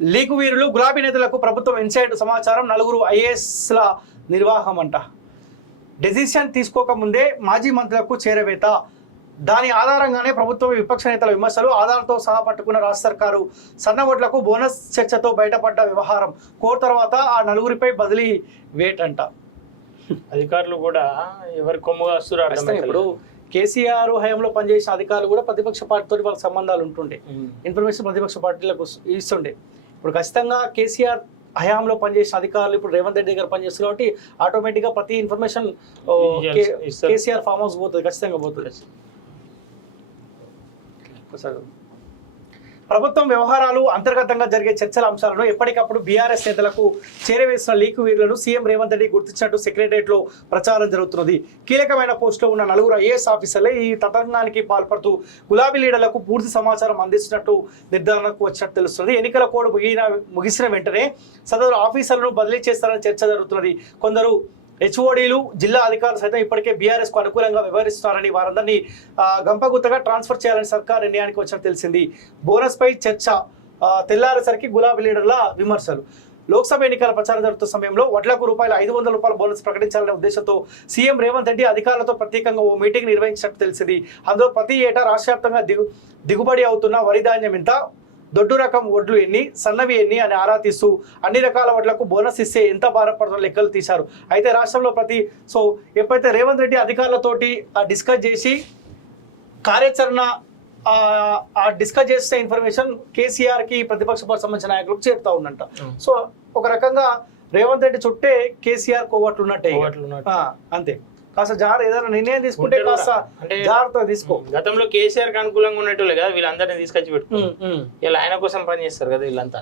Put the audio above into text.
Leak వీరులు గులాబీ నేతలకు ప్రభుత్వం ఇన్సైడ్ సమాచారం. 4 ఐఏఎస్ల నిర్వాహం అంట. డెసిషన్ తీసుకోకముందే మాజీ మంత్రులకు చేరవేత. దాని ఆధారంగానే ప్రభుత్వం విపక్ష నేతల విమర్శలు. ఆధార్తో సహా పట్టుకున్న రాష్ట్ర సర్కారు. సన్న ఓట్లకు బోనస్ చర్చతో బయటపడ్డ వ్యవహారం. కోర్ తర్వాత ఆ 4గురిపై బదిలీ వేట్ అంట. అధికారులు కూడా ఎవరి కొమ్ముగా వస్తున్నారు. ఇప్పుడు కేసీఆర్ హయాంలో పనిచేసిన అధికారులు కూడా ప్రతిపక్ష పార్టీతో వాళ్ళకి సంబంధాలు ఉంటుండే, ఇన్ఫర్మేషన్ ప్రతిపక్ష పార్టీలకు ఇస్తుండే. ఇప్పుడు ఖచ్చితంగా కేసీఆర్ హయాంలో పనిచేసిన అధికారులు ఇప్పుడు రేవంత్ రెడ్డి దగ్గర పనిచేస్తారు కాబట్టి ఆటోమేటిక్గా ప్రతి ఇన్ఫర్మేషన్ కేసీఆర్ ఫామ్ హౌస్ పోతుంది, ఖచ్చితంగా పోతుంది. ప్రభుత్వం వ్యవహారాలు అంతర్గతంగా జరిగే చర్చల అంశాలను ఎప్పటికప్పుడు బీఆర్ఎస్ నేతలకు చేరవేసిన లీకు వీరులను సీఎం రేవంత్ రెడ్డి గుర్తించినట్టు సెక్రటరియట్లో ప్రచారం జరుగుతున్నది. కీలకమైన పోస్టులో ఉన్న 4 ఐఏఎస్ ఆఫీసర్లే ఈ తతంగానికి పాల్పడుతూ గులాబీ లీడర్లకు పూర్తి సమాచారం అందిస్తున్నట్టు నిర్ధారణకు వచ్చినట్టు తెలుస్తున్నది. ఎన్నికల కోడ్ ముగిసిన వెంటనే సదరు ఆఫీసర్లను బదిలీ చేస్తారని చర్చ జరుగుతున్నది. కొందరు హెచ్ఓడీలు, జిల్లా అధికారులు సైతం ఇప్పటికే బీఆర్ఎస్కు అనుకూలంగా వ్యవహరిస్తున్నారని, వారందరినీ గంపగుత్తగా ట్రాన్స్ఫర్ చేయాలని సర్కార్ నిర్ణయానికి వచ్చినట్టు తెలిసింది. బోనస్ పై చర్చ తెల్లారేసరికి గులాబీ లీడర్ల విమర్శలు. లోక్సభ ఎన్నికల ప్రచారం జరుగుతున్న సమయంలో వడ్లకు ₹500 బోనస్ ప్రకటించాలనే ఉద్దేశంతో సీఎం రేవంత్ రెడ్డి అధికారులతో ప్రత్యేకంగా ఓ మీటింగ్ నిర్వహించినట్టు తెలిసింది. అందులో ప్రతి ఏటా రాష్ట్ర వ్యాప్తంగా దిగుబడి అవుతున్న వరి ధాన్యం ఇంత, దొడ్డు రకం వడ్లు ఎన్ని, సన్నవి ఎన్ని అని ఆరా తీస్తూ అన్ని రకాల వడ్లకు బోనస్ ఇస్తే ఎంత భారపడుతుందో లెక్కలు తీశారు. అయితే రాష్ట్రంలో ఎప్పుడైతే రేవంత్ రెడ్డి అధికారులతోటి డిస్కస్ చేసి కార్యాచరణ డిస్కస్ చేసే ఇన్ఫర్మేషన్ కేసీఆర్కి ప్రతిపక్ష సంబంధించిన నాయకులకు చేరుతా ఉందంట. సో ఒక రకంగా రేవంత్ రెడ్డి చుట్టే కేసీఆర్ కోవట్లున్నట్టే అంతే. కాస్త ఏదైనా నిర్ణయం తీసుకుంటే కాస్త జాగ్రత్త తీసుకో. గతంలో కేసీఆర్ కి అనుకూలంగా ఉన్నట్టు కదా వీళ్ళందరినీ తీసుకొచ్చి పెట్టుకో, ఇలా ఆయన కోసం పని చేస్తారు కదా వీళ్ళంతా.